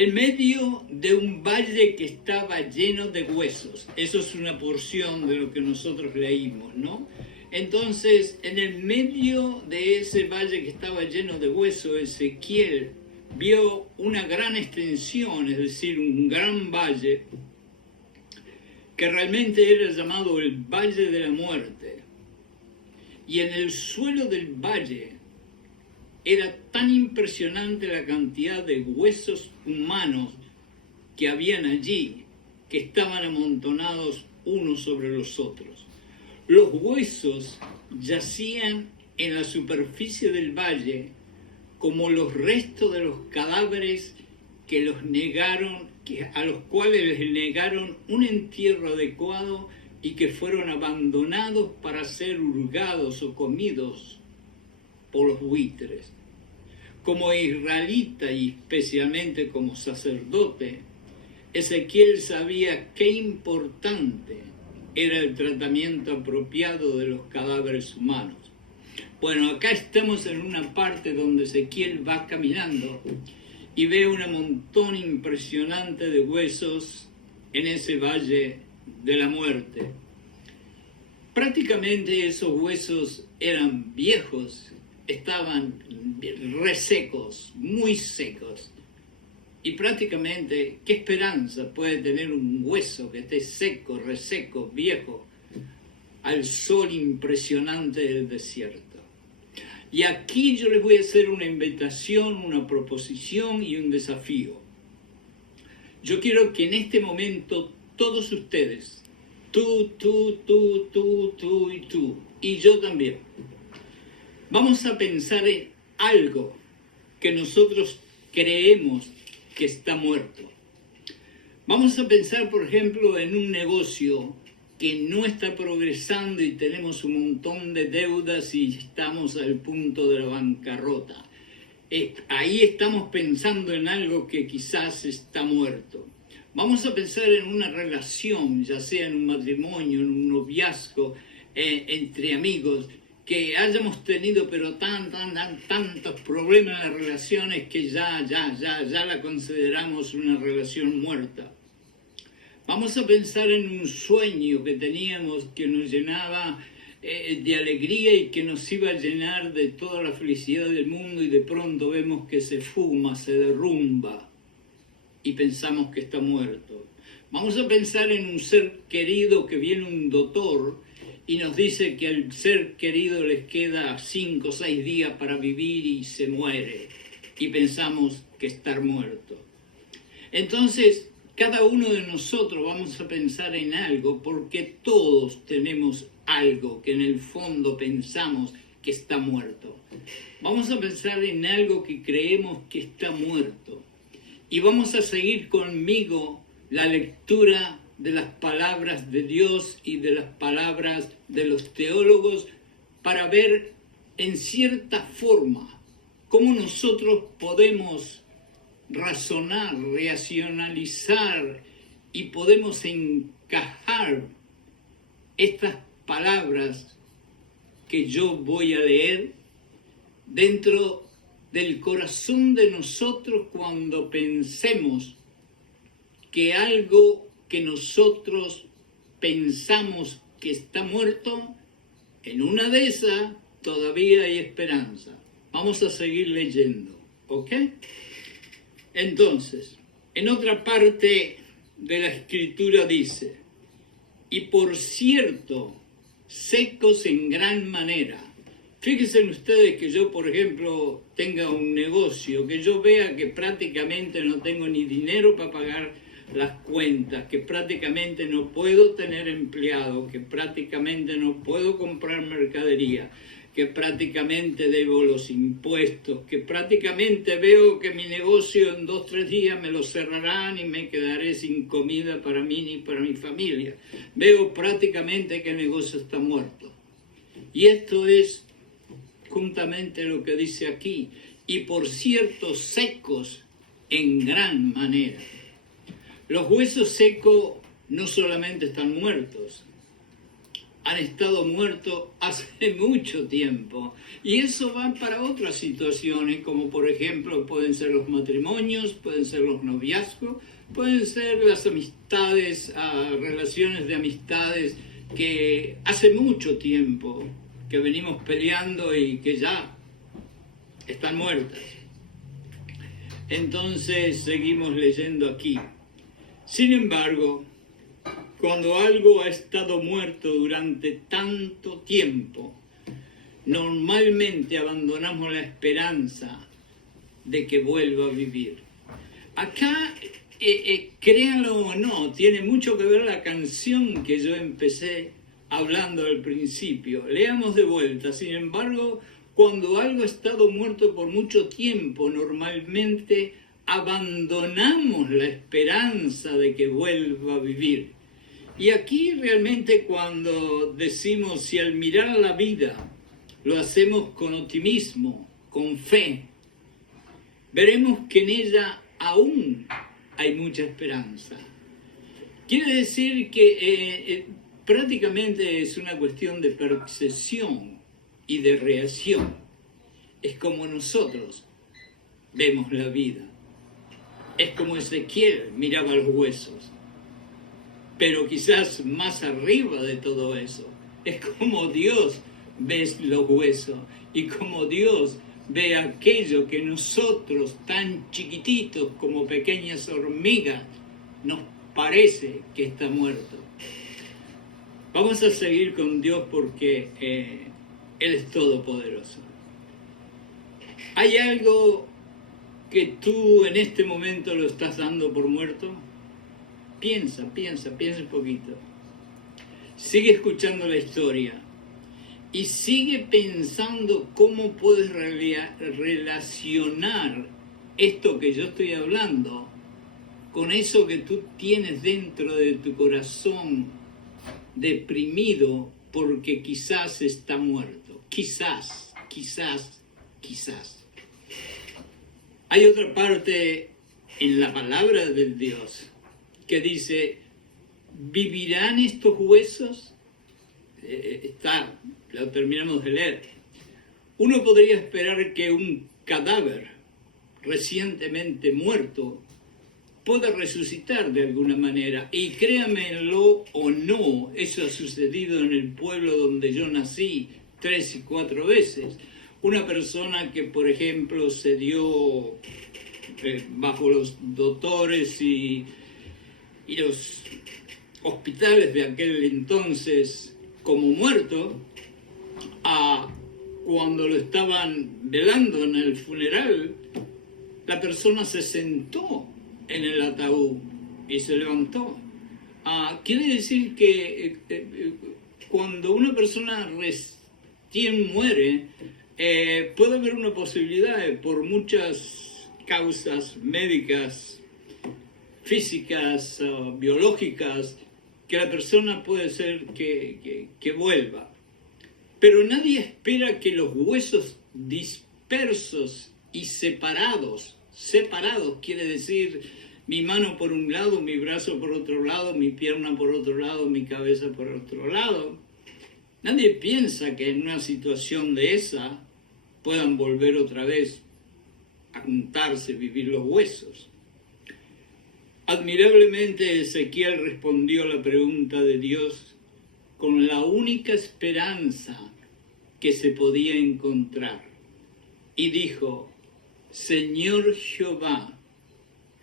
en medio de un valle que estaba lleno de huesos. Eso es una porción de lo que nosotros leímos, ¿no? Entonces, en el medio de ese valle que estaba lleno de huesos, Ezequiel vio una gran extensión, es decir, un gran valle, que realmente era llamado el Valle de la Muerte. Y en el suelo del valle era tan impresionante la cantidad de huesos humanos que habían allí, que estaban amontonados unos sobre los otros. Los huesos yacían en la superficie del valle como los restos de los cadáveres a los cuales les negaron un entierro adecuado y que fueron abandonados para ser hurgados o comidos por los buitres. Como israelita y especialmente como sacerdote, Ezequiel sabía qué importante era el tratamiento apropiado de los cadáveres humanos. Bueno, acá estamos en una parte donde Ezequiel va caminando y ve un montón impresionante de huesos en ese valle de la muerte. Prácticamente esos huesos eran viejos, estaban resecos, muy secos. Y prácticamente, ¿qué esperanza puede tener un hueso que esté seco, reseco, viejo, al sol impresionante del desierto? Y aquí yo les voy a hacer una invitación, una proposición y un desafío. Yo quiero que en este momento todos ustedes, tú y yo también, vamos a pensar en algo que nosotros creemos que está muerto. Vamos a pensar, por ejemplo, en un negocio que no está progresando y tenemos un montón de deudas y estamos al punto de la bancarrota. Ahí estamos pensando en algo que quizás está muerto. Vamos a pensar en una relación, ya sea en un matrimonio, en un noviazgo, entre amigos, que hayamos tenido pero tantos problemas en las relaciones que ya la consideramos una relación muerta. Vamos a pensar en un sueño que teníamos que nos llenaba de alegría y que nos iba a llenar de toda la felicidad del mundo y de pronto vemos que se fuma, se derrumba y pensamos que está muerto. Vamos a pensar en un ser querido que viene un doctor y nos dice que al ser querido les queda 5 o 6 días para vivir y se muere y pensamos que está muerto. Entonces, cada uno de nosotros vamos a pensar en algo porque todos tenemos algo que en el fondo pensamos que está muerto. Vamos a pensar en algo que creemos que está muerto. Y vamos a seguir conmigo la lectura de las palabras de Dios y de las palabras de los teólogos para ver en cierta forma cómo nosotros podemos razonar, racionalizar y podemos encajar estas palabras que yo voy a leer dentro del corazón de nosotros cuando pensemos que algo que nosotros pensamos que está muerto, en una de esas todavía hay esperanza. Vamos a seguir leyendo, ¿ok? Entonces, en otra parte de la escritura dice, y por cierto, secos en gran manera. Fíjense ustedes que yo, por ejemplo, tenga un negocio, que yo vea que prácticamente no tengo ni dinero para pagar las cuentas, que prácticamente no puedo tener empleado, que prácticamente no puedo comprar mercadería, que prácticamente debo los impuestos, que prácticamente veo que mi negocio en 2 o 3 días me lo cerrarán y me quedaré sin comida para mí ni para mi familia. Veo prácticamente que el negocio está muerto. Y esto es juntamente lo que dice aquí, y por cierto secos en gran manera. Los huesos secos no solamente están muertos, han estado muertos hace mucho tiempo. Y eso va para otras situaciones, como por ejemplo pueden ser los matrimonios, pueden ser los noviazgos, pueden ser las amistades, relaciones de amistades que hace mucho tiempo que venimos peleando y que ya están muertas. Entonces seguimos leyendo aquí. Sin embargo, cuando algo ha estado muerto durante tanto tiempo, normalmente abandonamos la esperanza de que vuelva a vivir. Acá, créanlo o no, tiene mucho que ver la canción que yo empecé hablando al principio. Leamos de vuelta. Sin embargo, cuando algo ha estado muerto por mucho tiempo, normalmente abandonamos la esperanza de que vuelva a vivir. Y aquí realmente cuando decimos, si al mirar la vida lo hacemos con optimismo, con fe, veremos que en ella aún hay mucha esperanza. Quiere decir que prácticamente es una cuestión de percepción y de reacción. Es como nosotros vemos la vida. Es como Ezequiel miraba los huesos. Pero quizás más arriba de todo eso, es como Dios ve los huesos y como Dios ve aquello que nosotros, tan chiquititos como pequeñas hormigas, nos parece que está muerto. Vamos a seguir con Dios porque Él es todopoderoso. ¿Hay algo que tú en este momento lo estás dando por muerto? Piensa un poquito. Sigue escuchando la historia y sigue pensando cómo puedes relacionar esto que yo estoy hablando con eso que tú tienes dentro de tu corazón deprimido porque quizás está muerto. Quizás. Hay otra parte en la palabra del Dios que dice, ¿vivirán estos huesos? Lo terminamos de leer. Uno podría esperar que un cadáver recientemente muerto pueda resucitar de alguna manera. Y créanmelo o no, eso ha sucedido en el pueblo donde yo nací 3 y 4 veces. Una persona que, por ejemplo, se dio bajo los doctores y los hospitales de aquel entonces como muerto, cuando lo estaban velando en el funeral, la persona se sentó en el ataúd y se levantó. Quiere decir que cuando una persona recién muere, puede haber una posibilidad por muchas causas médicas, físicas, biológicas, que la persona puede ser que vuelva. Pero nadie espera que los huesos dispersos y separados quiere decir mi mano por un lado, mi brazo por otro lado, mi pierna por otro lado, mi cabeza por otro lado. Nadie piensa que en una situación de esa puedan volver otra vez a juntarse, vivir los huesos. Admirablemente Ezequiel respondió a la pregunta de Dios con la única esperanza que se podía encontrar. Y dijo, Señor Jehová,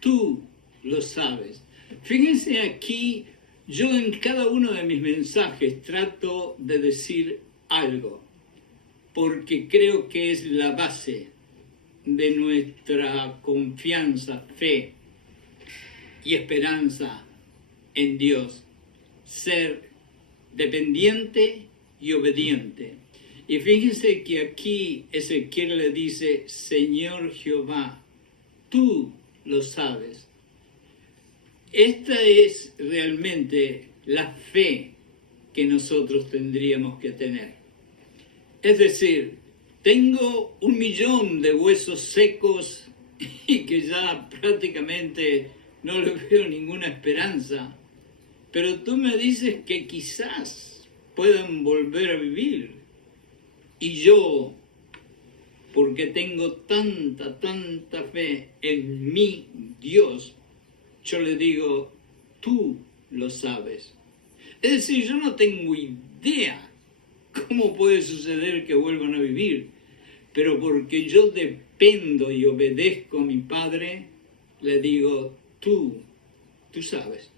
tú lo sabes. Fíjense aquí, yo en cada uno de mis mensajes trato de decir algo, porque creo que es la base de nuestra confianza, fe y esperanza en Dios, ser dependiente y obediente. Y fíjense que aquí Ezequiel le dice, Señor Jehová, tú lo sabes. Esta es realmente la fe que nosotros tendríamos que tener. Es decir, tengo 1.000.000 de huesos secos y que ya prácticamente no le veo ninguna esperanza, pero tú me dices que quizás puedan volver a vivir. Y yo, porque tengo tanta fe en mi Dios, yo le digo, tú lo sabes. Es decir, yo no tengo idea cómo puede suceder que vuelvan a vivir, pero porque yo dependo y obedezco a mi Padre, le digo, tú sabes.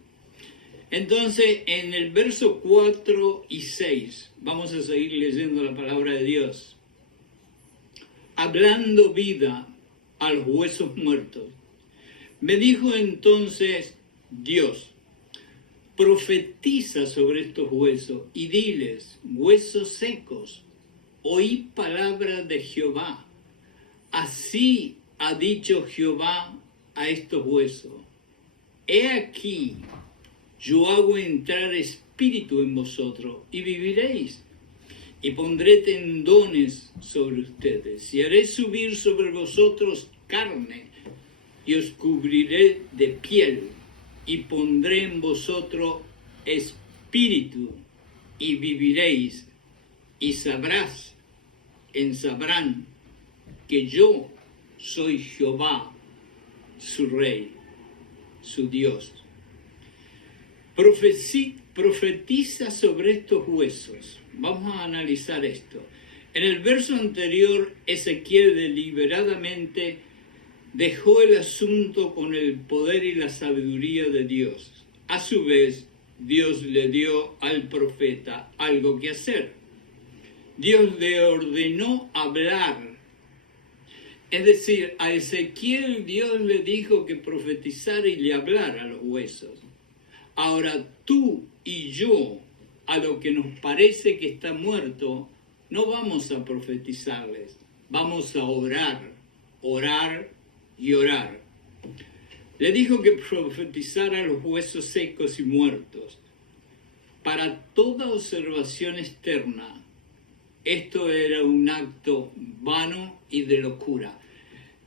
Entonces, en el verso 4 y 6, vamos a seguir leyendo la palabra de Dios. Hablando vida a los huesos muertos. Me dijo entonces Dios, profetiza sobre estos huesos y diles, huesos secos, oí palabra de Jehová. Así ha dicho Jehová a estos huesos. He aquí, yo hago entrar espíritu en vosotros y viviréis. Y pondré tendones sobre ustedes, y haré subir sobre vosotros carne, y os cubriré de piel, y pondré en vosotros espíritu, y viviréis, y sabrán que yo soy Jehová, su Rey, su Dios. Profetiza sobre estos huesos. Vamos a analizar esto. En el verso anterior, Ezequiel deliberadamente dejó el asunto con el poder y la sabiduría de Dios. A su vez, Dios le dio al profeta algo que hacer. Dios le ordenó hablar. Es decir, a Ezequiel Dios le dijo que profetizara y le hablara a los huesos. Ahora tú y yo, a lo que nos parece que está muerto, no vamos a profetizarles, vamos a orar y orar. Le dijo que profetizara a los huesos secos y muertos. Para toda observación externa, esto era un acto vano y de locura.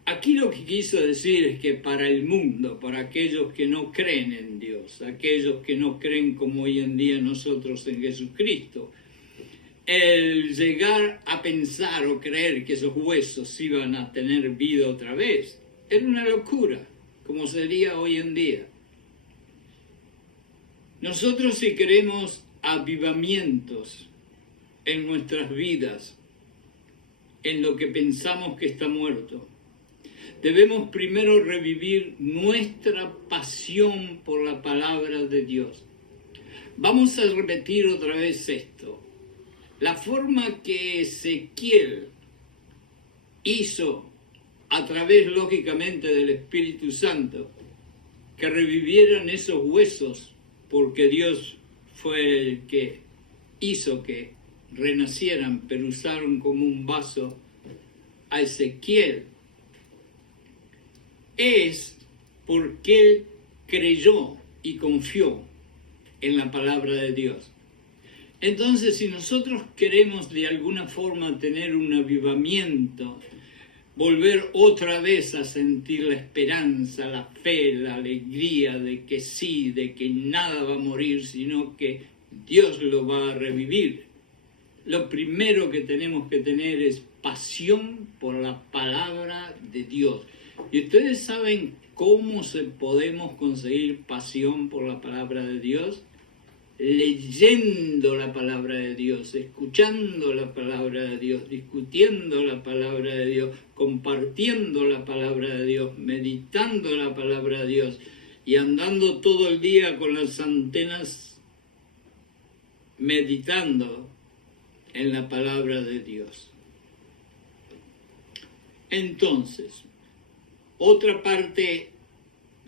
Aquí lo que quiso decir es que para el mundo, para aquellos que no creen en Dios, aquellos que no creen como hoy en día nosotros en Jesucristo, el llegar a pensar o creer que esos huesos iban a tener vida otra vez, era una locura, como sería hoy en día. Nosotros si queremos avivamientos en nuestras vidas, en lo que pensamos que está muerto, debemos primero revivir nuestra pasión por la palabra de Dios. Vamos a repetir otra vez esto. La forma que Ezequiel hizo a través, lógicamente, del Espíritu Santo, que revivieran esos huesos, porque Dios fue el que hizo que renacieran, pero usaron como un vaso a Ezequiel, es porque él creyó y confió en la palabra de Dios. Entonces, si nosotros queremos de alguna forma tener un avivamiento, volver otra vez a sentir la esperanza, la fe, la alegría de que sí, de que nada va a morir, sino que Dios lo va a revivir, lo primero que tenemos que tener es pasión por la palabra de Dios. Y ustedes saben cómo podemos conseguir pasión por la palabra de Dios, leyendo la palabra de Dios, escuchando la palabra de Dios, discutiendo la palabra de Dios, compartiendo la palabra de Dios, meditando la palabra de Dios y andando todo el día con las antenas meditando en la palabra de Dios. Entonces, otra parte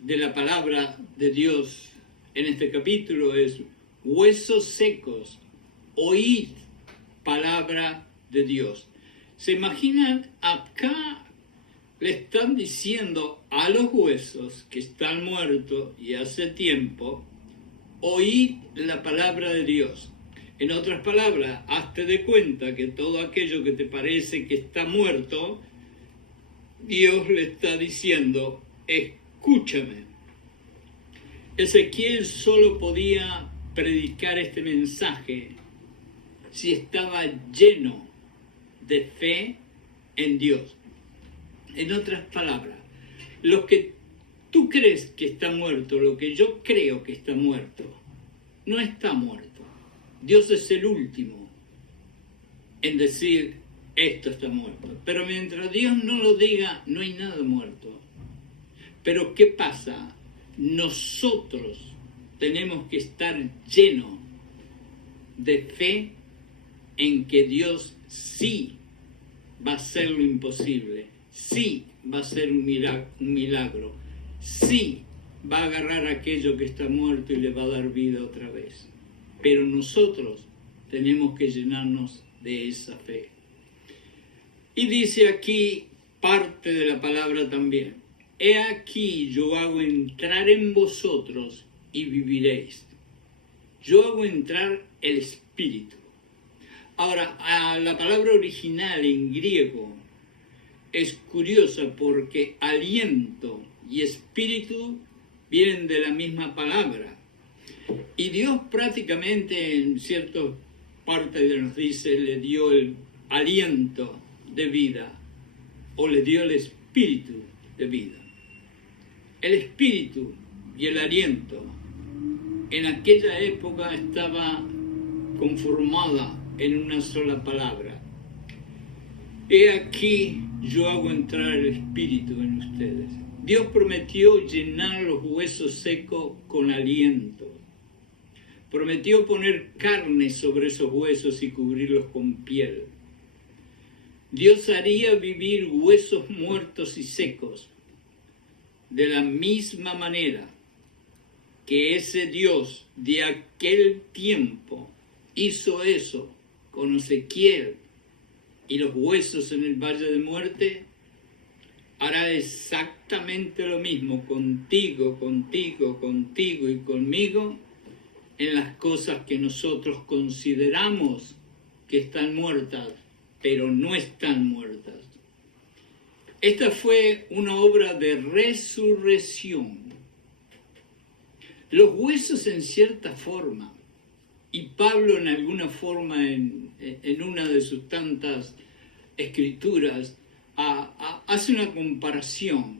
de la palabra de Dios en este capítulo es: huesos secos, oíd palabra de Dios. ¿Se imaginan? Acá le están diciendo a los huesos que están muertos y hace tiempo, oíd la palabra de Dios. En otras palabras, hazte de cuenta que todo aquello que te parece que está muerto, Dios le está diciendo, escúchame. Ezequiel solo podía predicar este mensaje si estaba lleno de fe en Dios. En otras palabras, lo que tú crees que está muerto, lo que yo creo que está muerto, no está muerto. Dios es el último en decir esto está muerto. Pero mientras Dios no lo diga, no hay nada muerto. Pero ¿qué pasa? Nosotros tenemos que estar llenos de fe en que Dios sí va a hacer lo imposible, sí va a hacer un milagro, sí va a agarrar aquello que está muerto y le va a dar vida otra vez. Pero nosotros tenemos que llenarnos de esa fe. Y dice aquí parte de la palabra también: he aquí yo hago entrar en vosotros y viviréis. Yo hago entrar el Espíritu. Ahora, la palabra original en griego es curiosa porque aliento y espíritu vienen de la misma palabra. Y Dios prácticamente en ciertas partes nos dice, le dio el aliento de vida o le dio el espíritu de vida. El espíritu y el aliento en aquella época estaba conformada en una sola palabra. He aquí yo hago entrar el espíritu en ustedes. Dios prometió llenar los huesos secos con aliento. Prometió poner carne sobre esos huesos y cubrirlos con piel. Dios haría vivir huesos muertos y secos de la misma manera que ese Dios de aquel tiempo hizo eso con Ezequiel y los huesos en el valle de muerte, hará exactamente lo mismo contigo y conmigo en las cosas que nosotros consideramos que están muertas, pero no están muertas. Esta fue una obra de resurrección. Los huesos en cierta forma, y Pablo en alguna forma en una de sus tantas escrituras hace una comparación.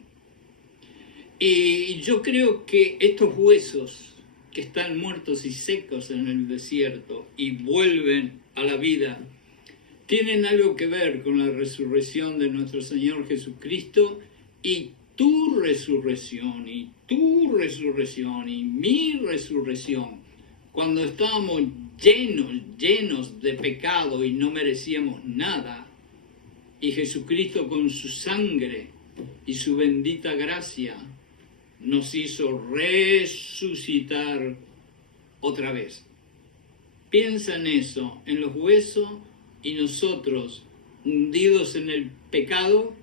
Y yo creo que estos huesos que están muertos y secos en el desierto y vuelven a la vida, tienen algo que ver con la resurrección de nuestro Señor Jesucristo y tu resurrección y mi resurrección. Cuando estábamos llenos de pecado y no merecíamos nada, y Jesucristo con su sangre y su bendita gracia nos hizo resucitar otra vez. Piensa en eso, en los huesos y nosotros hundidos en el pecado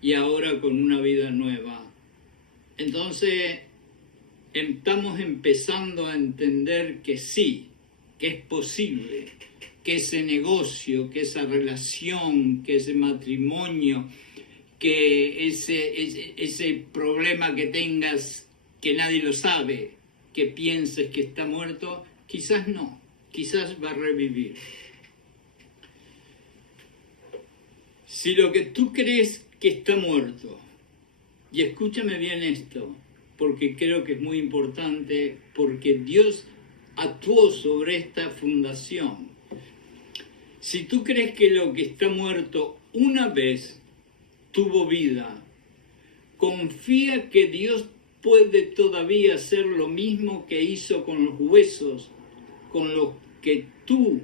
y ahora con una vida nueva. Entonces estamos empezando a entender que sí, que es posible, que ese negocio, que esa relación, que ese matrimonio, que ese problema que tengas, que nadie lo sabe, que pienses que está muerto, quizás no, quizás va a revivir. Si lo que tú crees que está muerto, y escúchame bien esto, porque creo que es muy importante, porque Dios actuó sobre esta fundación. Si tú crees que lo que está muerto una vez tuvo vida, confía que Dios puede todavía hacer lo mismo que hizo con los huesos, con los que tú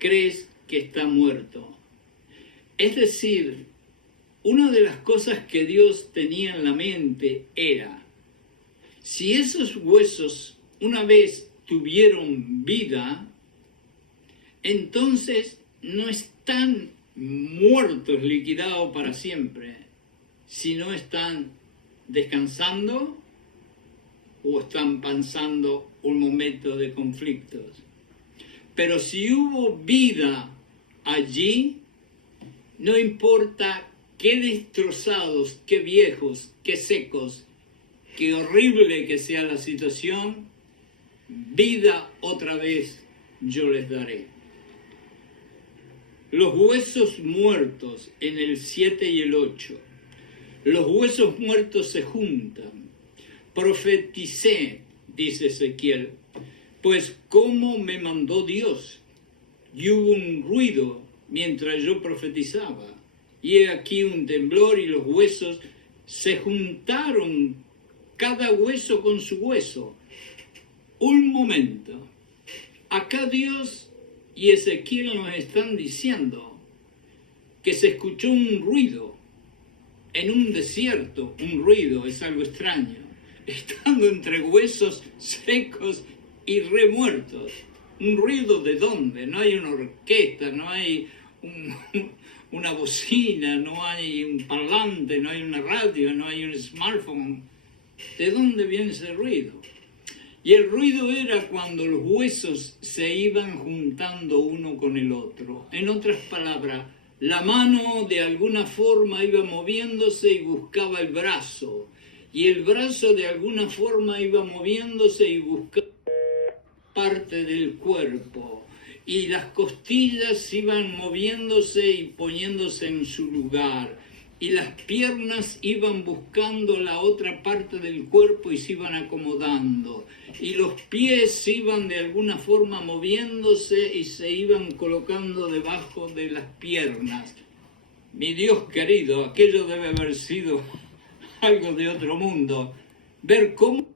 crees que está muerto. Es decir, una de las cosas que Dios tenía en la mente era, si esos huesos una vez tuvieron vida, entonces no están muertos, liquidados para siempre, sino están descansando o están pasando un momento de conflictos. Pero si hubo vida allí, no importa qué destrozados, qué viejos, qué secos, qué horrible que sea la situación, vida otra vez yo les daré. Los huesos muertos en el 7 y el 8. Los huesos muertos se juntan. Profeticé, dice Ezequiel, pues cómo me mandó Dios. Y hubo un ruido mientras yo profetizaba. Y he aquí un temblor y los huesos se juntaron, cada hueso con su hueso. Un momento. Acá Dios y Ezequiel nos están diciendo que se escuchó un ruido en un desierto. Un ruido es algo extraño, estando entre huesos secos y remuertos. ¿Un ruido de dónde? No hay una orquesta, no hay una bocina, no hay un parlante, no hay una radio, no hay un smartphone. ¿De dónde viene ese ruido? Y el ruido era cuando los huesos se iban juntando uno con el otro. En otras palabras, la mano de alguna forma iba moviéndose y buscaba el brazo. Y el brazo de alguna forma iba moviéndose y buscaba parte del cuerpo. Y las costillas iban moviéndose y poniéndose en su lugar. Y las piernas iban buscando la otra parte del cuerpo y se iban acomodando. Y los pies iban de alguna forma moviéndose y se iban colocando debajo de las piernas. Mi Dios querido, aquello debe haber sido algo de otro mundo. Ver cómo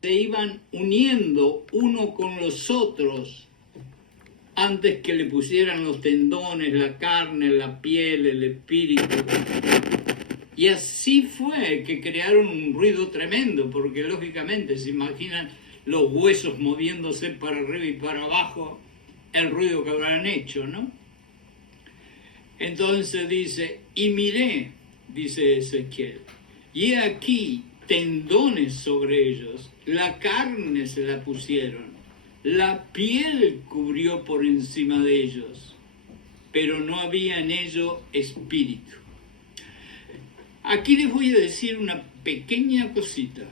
se iban uniendo uno con los otros antes que le pusieran los tendones, la carne, la piel, el espíritu. Y así fue que crearon un ruido tremendo, porque lógicamente se imaginan los huesos moviéndose para arriba y para abajo, el ruido que habrán hecho, ¿no? Entonces dice, y miré, dice Ezequiel, y he aquí tendones sobre ellos, la carne se la pusieron, la piel cubrió por encima de ellos, pero no había en ello espíritu. Aquí les voy a decir una pequeña cosita.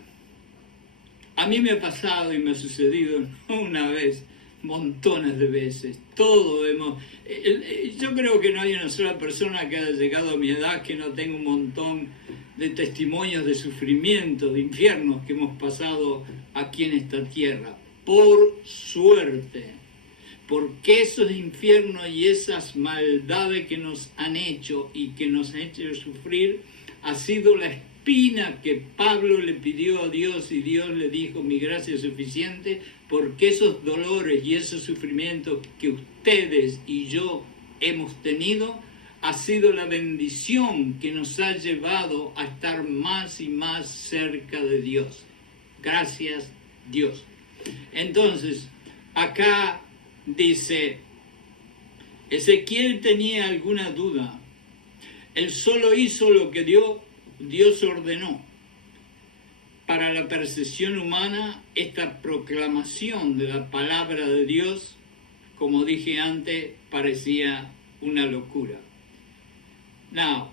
A mí me ha pasado y me ha sucedido no una vez, montones de veces. Yo creo que no hay una sola persona que haya llegado a mi edad que no tenga un montón de testimonios de sufrimiento, de infiernos que hemos pasado aquí en esta tierra. Por suerte, porque esos infiernos y esas maldades que nos han hecho y que nos han hecho sufrir ha sido la espina que Pablo le pidió a Dios y Dios le dijo, mi gracia es suficiente, porque esos dolores y esos sufrimientos que ustedes y yo hemos tenido ha sido la bendición que nos ha llevado a estar más y más cerca de Dios. Gracias, Dios. Entonces, acá dice, Ezequiel tenía alguna duda. Él solo hizo lo que Dios ordenó. Para la percepción humana, esta proclamación de la palabra de Dios, como dije antes, parecía una locura. Now,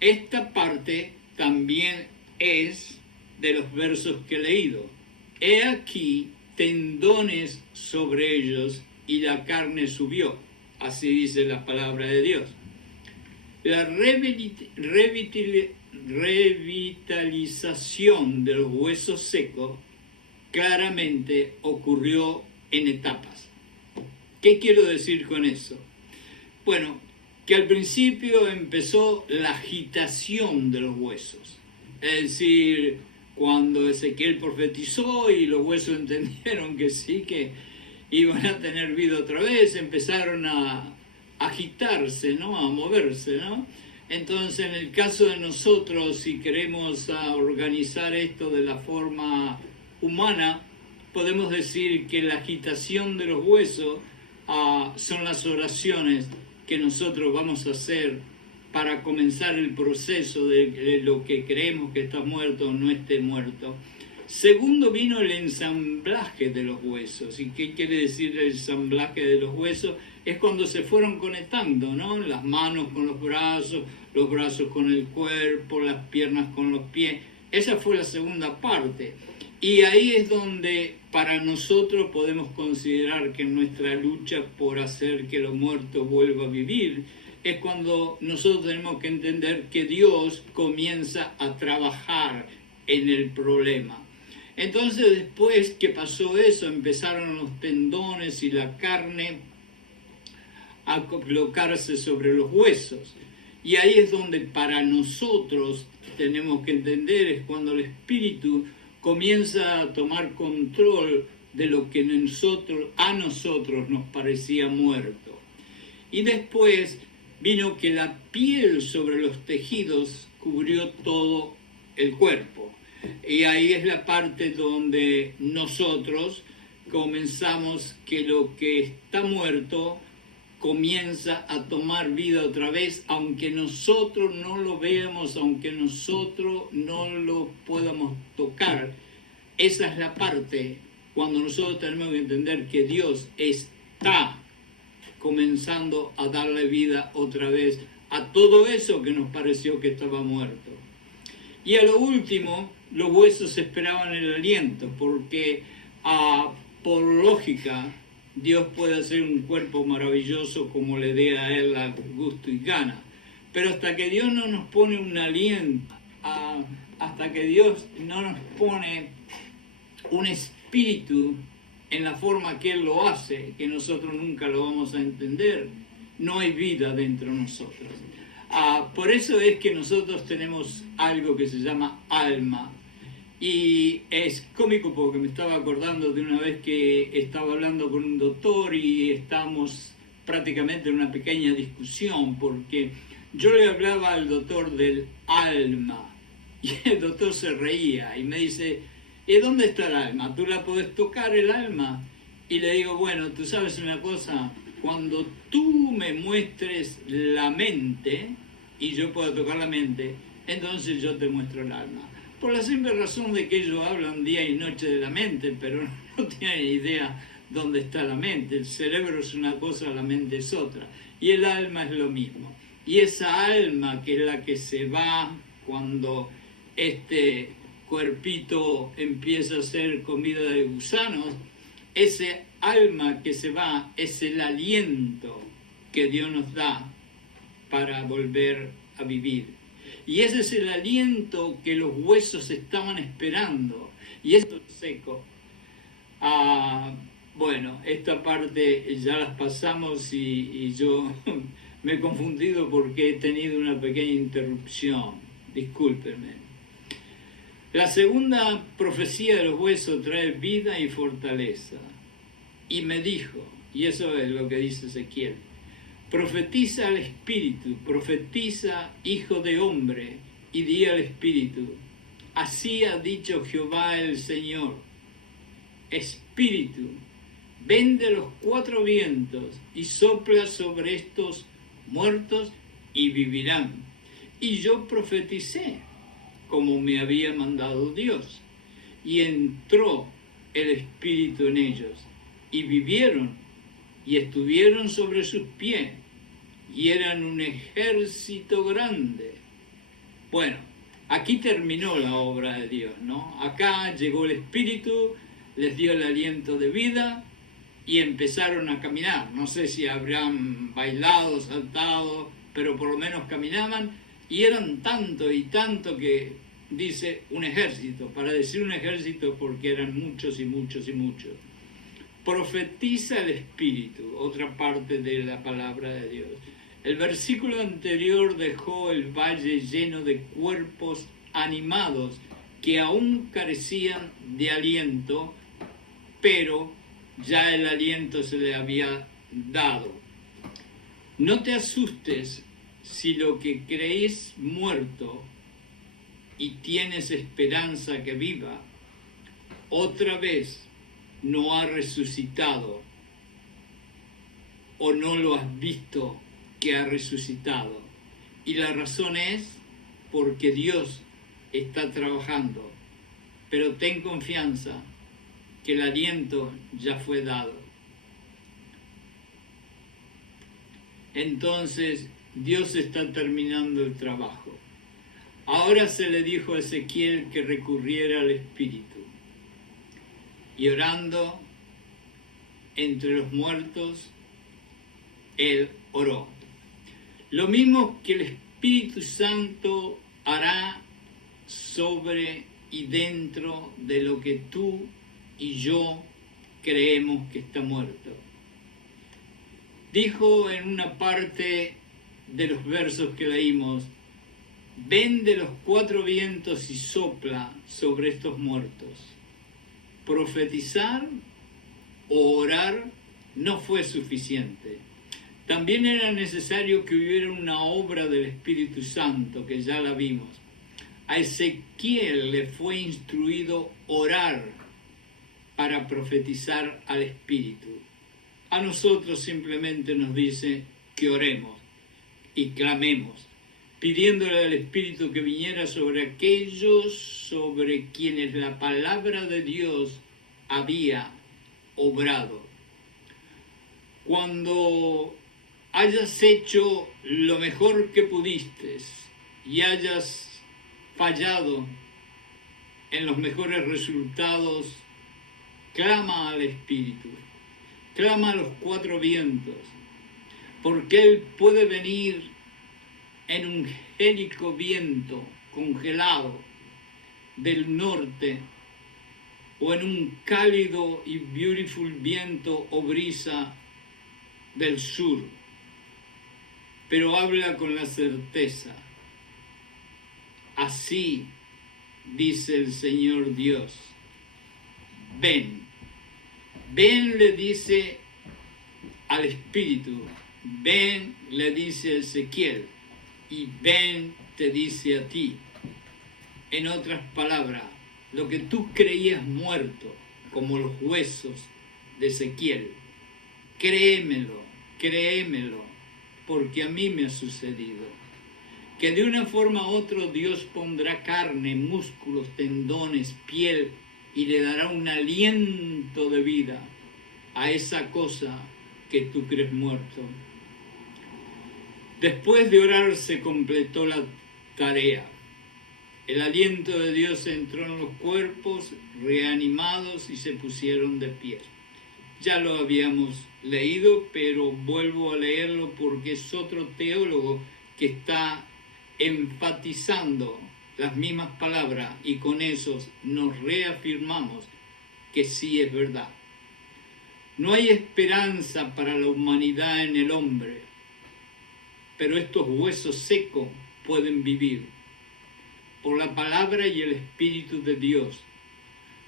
esta parte también es de los versos que he leído. He aquí tendones sobre ellos y la carne subió. Así dice la palabra de Dios. La revitalización de los huesos secos claramente ocurrió en etapas. ¿Qué quiero decir con eso? Bueno, que al principio empezó la agitación de los huesos. Es decir, cuando Ezequiel profetizó y los huesos entendieron que sí, que iban a tener vida otra vez, empezaron a agitarse, ¿no? A moverse, ¿no? Entonces, en el caso de nosotros, si queremos organizar esto de la forma humana, podemos decir que la agitación de los huesos son las oraciones que nosotros vamos a hacer para comenzar el proceso de lo que creemos que está muerto o no esté muerto. Segundo vino el ensamblaje de los huesos. ¿Y qué quiere decir el ensamblaje de los huesos? Es cuando se fueron conectando, ¿no? Las manos con los brazos con el cuerpo, las piernas con los pies. Esa fue la segunda parte. Y ahí es donde para nosotros podemos considerar que nuestra lucha por hacer que lo muerto vuelva a vivir es cuando nosotros tenemos que entender que Dios comienza a trabajar en el problema. Entonces, después que pasó eso, empezaron los tendones y la carne a colocarse sobre los huesos. Y ahí es donde para nosotros tenemos que entender, es cuando el espíritu comienza a tomar control de lo que a nosotros nos parecía muerto. Y después vino que la piel sobre los tejidos cubrió todo el cuerpo. Y ahí es la parte donde nosotros comenzamos que lo que está muerto comienza a tomar vida otra vez, aunque nosotros no lo veamos, aunque nosotros no lo podamos tocar. Esa es la parte cuando nosotros tenemos que entender que Dios está comenzando a darle vida otra vez a todo eso que nos pareció que estaba muerto. Y a lo último, los huesos esperaban el aliento, porque por lógica, Dios puede hacer un cuerpo maravilloso como le dé a él gusto y gana. Pero hasta que Dios no nos pone un aliento, hasta que Dios no nos pone un espíritu en la forma que Él lo hace, que nosotros nunca lo vamos a entender, no hay vida dentro de nosotros. Por eso es que nosotros tenemos algo que se llama alma. Y es cómico porque me estaba acordando de una vez que estaba hablando con un doctor y estábamos prácticamente en una pequeña discusión porque yo le hablaba al doctor del alma y el doctor se reía y me dice, ¿y dónde está el alma? ¿Tú la podés tocar el alma? Y le digo, bueno, tú sabes una cosa, cuando tú me muestres la mente y yo pueda tocar la mente, entonces yo te muestro el alma. Por la simple razón de que ellos hablan día y noche de la mente, pero no tienen idea dónde está la mente. El cerebro es una cosa, la mente es otra. Y el alma es lo mismo. Y esa alma que es la que se va cuando este cuerpito empieza a ser comida de gusanos, ese alma que se va es el aliento que Dios nos da para volver a vivir. Y ese es el aliento que los huesos estaban esperando. Y esto es seco. Bueno, esta parte ya las pasamos y yo me he confundido porque he tenido una pequeña interrupción. Discúlpenme. La segunda profecía de los huesos trae vida y fortaleza. Y me dijo, y eso es lo que dice Ezequiel, profetiza al Espíritu, profetiza, hijo de hombre, y di al Espíritu, así ha dicho Jehová el Señor, Espíritu, ven de los cuatro vientos y sopla sobre estos muertos y vivirán. Y yo profeticé, como me había mandado Dios, y entró el Espíritu en ellos, y vivieron, y estuvieron sobre sus pies, y eran un ejército grande. Bueno, aquí terminó la obra de Dios, ¿no? Acá llegó el Espíritu, les dio el aliento de vida y empezaron a caminar. No sé si habrán bailado, saltado, pero por lo menos caminaban y eran tanto y tanto que dice un ejército, para decir un ejército porque eran muchos y muchos y muchos. Profetiza el Espíritu, otra parte de la palabra de Dios. El versículo anterior dejó el valle lleno de cuerpos animados que aún carecían de aliento, pero ya el aliento se le había dado. No te asustes si lo que crees muerto y tienes esperanza que viva, otra vez no ha resucitado o no lo has visto que ha resucitado. Y la razón es porque Dios está trabajando. Pero ten confianza que el aliento ya fue dado. Entonces Dios está terminando el trabajo. Ahora se le dijo a Ezequiel que recurriera al Espíritu. y orando entre los muertos, Él oró. Lo mismo que el Espíritu Santo hará sobre y dentro de lo que tú y yo creemos que está muerto. Dijo en una parte de los versos que leímos: ven de los cuatro vientos y sopla sobre estos muertos. Profetizar o orar no fue suficiente. También era necesario que hubiera una obra del Espíritu Santo, que ya la vimos. A Ezequiel le fue instruido orar para profetizar al Espíritu. A nosotros simplemente nos dice que oremos y clamemos, pidiéndole al Espíritu que viniera sobre aquellos sobre quienes la palabra de Dios había obrado. Cuando hayas hecho lo mejor que pudiste y hayas fallado en los mejores resultados, clama al Espíritu, clama a los cuatro vientos, porque Él puede venir en un gélido viento congelado del norte o en un cálido y beautiful viento o brisa del sur, pero habla con la certeza: así dice el Señor Dios, ven. Ven, le dice al Espíritu, ven, le dice a Ezequiel, y ven, te dice a ti. En otras palabras, lo que tú creías muerto, como los huesos de Ezequiel, créemelo, porque a mí me ha sucedido. Que de una forma u otra Dios pondrá carne, músculos, tendones, piel, y le dará un aliento de vida a esa cosa que tú crees muerto. Después de orar se completó la tarea. El aliento de Dios entró en los cuerpos reanimados y se pusieron de pie. Ya lo habíamos leído, pero vuelvo a leerlo porque es otro teólogo que está enfatizando las mismas palabras, y con eso nos reafirmamos que sí es verdad. No hay esperanza para la humanidad en el hombre, pero estos huesos secos pueden vivir por la palabra y el Espíritu de Dios.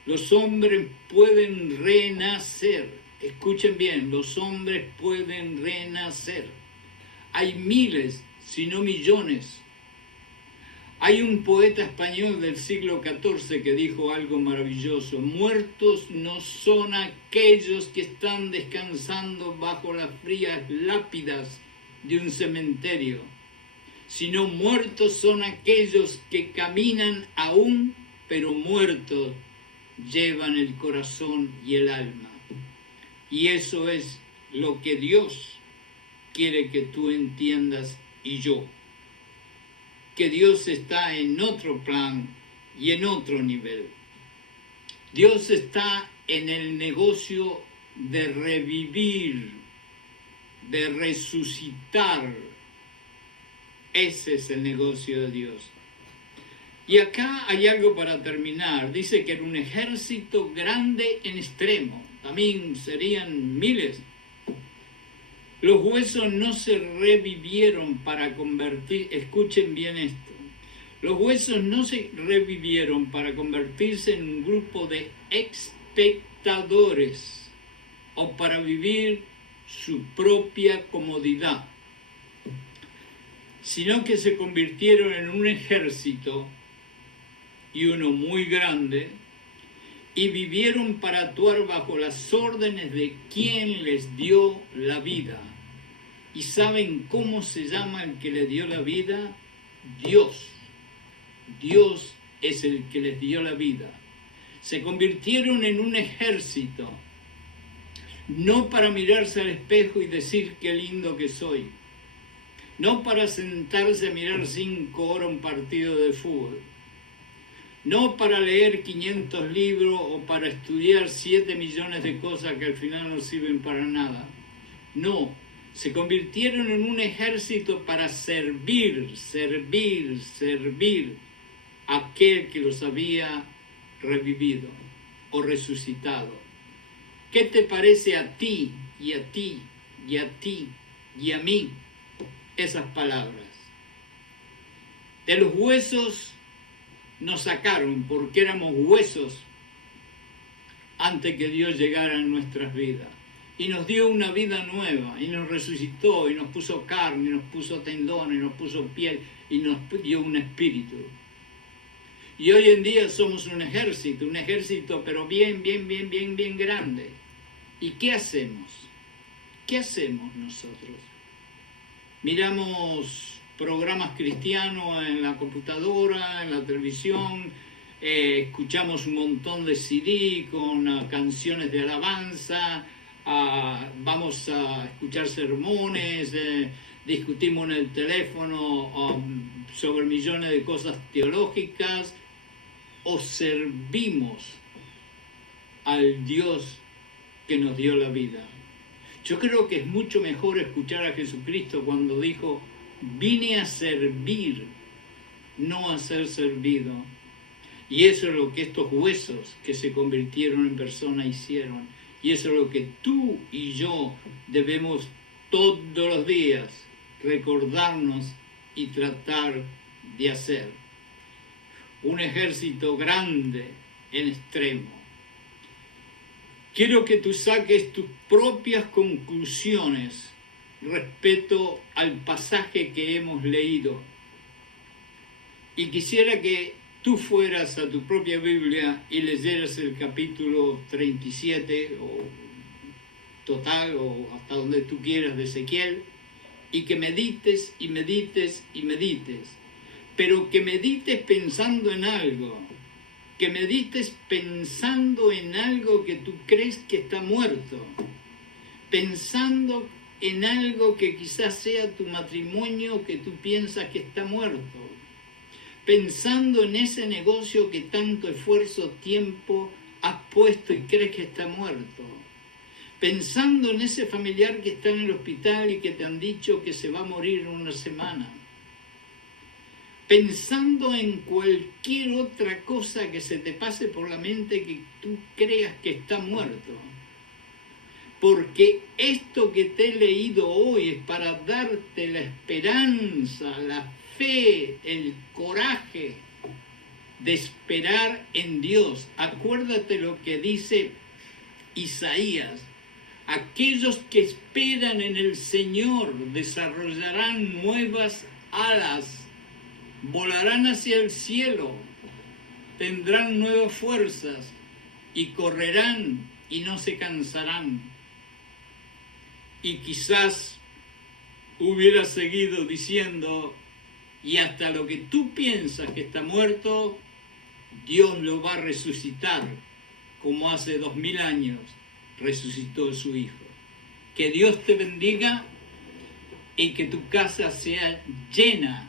Los hombres pueden renacer. Escuchen bien, los hombres pueden renacer. Hay miles, si no millones. Hay un poeta español del siglo XIV que dijo algo maravilloso: muertos no son aquellos que están descansando bajo las frías lápidas de un cementerio, sino muertos son aquellos que caminan aún, pero muertos llevan el corazón y el alma. Y eso es lo que Dios quiere que tú entiendas y yo. Que Dios está en otro plan y en otro nivel. Dios está en el negocio de revivir, de resucitar. Ese es el negocio de Dios. Y acá hay algo para terminar. Dice que era un ejército grande en extremo. También serían miles. Los huesos no se revivieron para convertir, escuchen bien esto, los huesos no se revivieron para convertirse en un grupo de espectadores o para vivir su propia comodidad, sino que se convirtieron en un ejército, y uno muy grande, y vivieron para actuar bajo las órdenes de quien les dio la vida. ¿Y saben cómo se llama el que les dio la vida? Dios. Dios es el que les dio la vida. Se convirtieron en un ejército, no para mirarse al espejo y decir qué lindo que soy, no para sentarse a mirar 5 horas un partido de fútbol. No para leer 500 libros o para estudiar 7 millones de cosas que al final no sirven para nada. No, se convirtieron en un ejército para servir a aquel que los había revivido o resucitado. ¿Qué te parece a ti y a ti y a ti y a mí esas palabras? De los huesos nos sacaron porque éramos huesos antes que Dios llegara en nuestras vidas. Y nos dio una vida nueva, y nos resucitó, y nos puso carne, y nos puso tendones, y nos puso piel, y nos dio un espíritu. Y hoy en día somos un ejército, pero bien grande. ¿Y qué hacemos? ¿Qué hacemos nosotros? Miramos programas cristianos en la computadora, en la televisión, escuchamos un montón de CD con canciones de alabanza, vamos a escuchar sermones, discutimos en el teléfono sobre millones de cosas teológicas, o servimos al Dios que nos dio la vida. Yo creo que es mucho mejor escuchar a Jesucristo cuando dijo: vine a servir, no a ser servido. Y eso es lo que estos huesos que se convirtieron en personas hicieron. Y eso es lo que tú y yo debemos todos los días recordarnos y tratar de hacer. Un ejército grande en extremo. Quiero que tú saques tus propias conclusiones respecto al pasaje que hemos leído. Y quisiera que tú fueras a tu propia Biblia y leyeras el capítulo 37 o total o hasta donde tú quieras de Ezequiel, y que medites y medites y medites, pero que medites pensando en algo, que medites pensando en algo que tú crees que está muerto, pensando en algo que quizás sea tu matrimonio que tú piensas que está muerto, pensando en ese negocio que tanto esfuerzo, tiempo has puesto y crees que está muerto, pensando en ese familiar que está en el hospital y que te han dicho que se va a morir en una semana, pensando en cualquier otra cosa que se te pase por la mente que tú creas que está muerto. Porque esto que te he leído hoy es para darte la esperanza, la fe, el coraje de esperar en Dios. Acuérdate lo que dice Isaías: aquellos que esperan en el Señor desarrollarán nuevas alas, volarán hacia el cielo, tendrán nuevas fuerzas y correrán y no se cansarán. Y quizás hubiera seguido diciendo: y hasta lo que tú piensas que está muerto, Dios lo va a resucitar, como hace 2000 años resucitó a su Hijo. Que Dios te bendiga y que tu casa sea llena